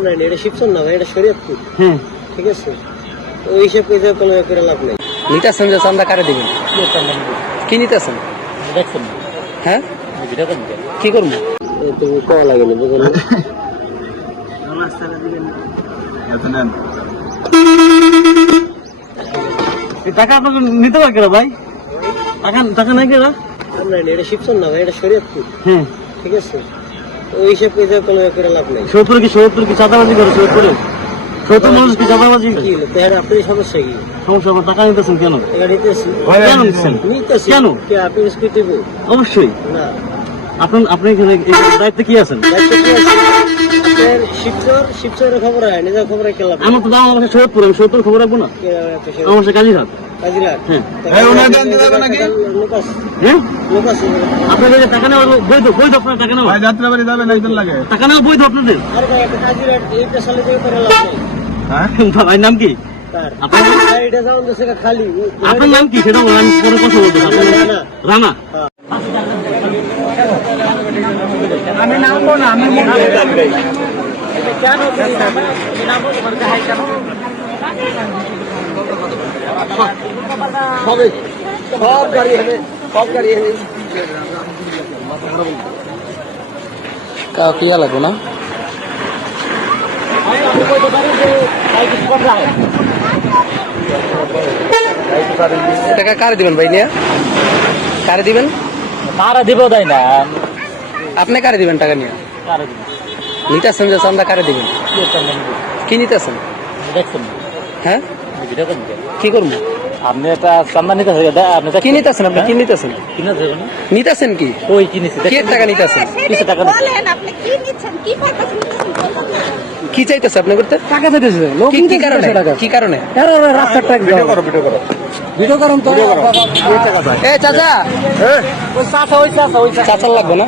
আমরা এটা শিবচর না ভাই, এটা শরীয়তপুর। হ্যাঁ ঠিক আছে, ওই হিসেব করে লাভ নাই। নিতেছেন যে চান্দা কারে দিবেন? কি নিতেছেন? দেখছেন হ্যাঁ ভিডিও করুন কি করবো? তুমি কওয়া লাগেনি বুঝলেন না? টাকা আপনাকে নিতে পারে কেনা ভাই? টাকা নাই কেনা? আমরা এটা শিবচর না ভাই, এটা শরীয়তপুর। হ্যাঁ ঠিক আছে, ওই হিসেব করে লাভ নাই। সত্তর কি চাঁদাবাজি করে? সত্তর মানুষ কি চাঁদাবাজি? কি হলো তাহলে আপনার সমস্যা কি? সমস্যা আমার টাকা নিতেছেন কেন? এটা নিতেছি কেন নিচ্ছেন? নিতেছি কেন? কি আপনি স্কুল দিব অবশ্যই না? আপনি এখানে এই দায়িত্বে কি আছেন? দায়িত্ব কি আছে? আপনার শিবচরের খবর হয়, নিজের খবর কে লাভ? আমার তো দাম আমাকে সৈয়দপুর, আমি সৈয়দপুর খবর রাখবো না? আমার সে কাজীঘাট। কাজিরাট। হ্যাঁ লোক আছে, হ্যাঁ লোক আছে। আপনাদের যে টাকা নেওয়া বৈধ আপনার টাকা নেওয়া যাত্রাবাড়ি যাবেন একজন লাগে। টাকা নেওয়া বৈধ আপনাদের? আর ভাই একটা কাজিরাট এইটা সালে করে লাভ নাই। ভাইয়ের নাম কি? তার আপনার এটা যাওয়ার দেশে খালি। আপনার নাম কি সেটা বলেন, আমি পরে কথা বলবো। রানা আমি নামবো না, আমি কেন সব গাড়ি হবে, সব গাড়ি হবে। কি লাগবো না? টাকা কারে দিবেন ভাই? নিয়ে কারে দিবেন? তারা দিব দেয় না, আপনি কারে দিবেন টাকা নিয়ে? নিতেছেন যে চান্দা কারে দিবেন? কি নিতেছেন? দেখছেন হ্যাঁ ভিডিও করুন কি করবো? আপনি একটা চান্দা নিতে আপনি কি নিতেছেন? আপনি কি নিতেছেন? নিতেছেন কি? ওই কিনেছি কি টাকা নিতেছেন? কিছু টাকা বলেন আপনি কি নিচ্ছেন, কি পারপাস নিচ্ছেন? কি চাইতেছে আপনি করতে? টাকা চাইতেছে লোক কি কারণে? কি কারণে? রাস্তার ট্রাক ভিডিও করুন তো এ চাচা, ওই চাচা চাচার লাগবে না?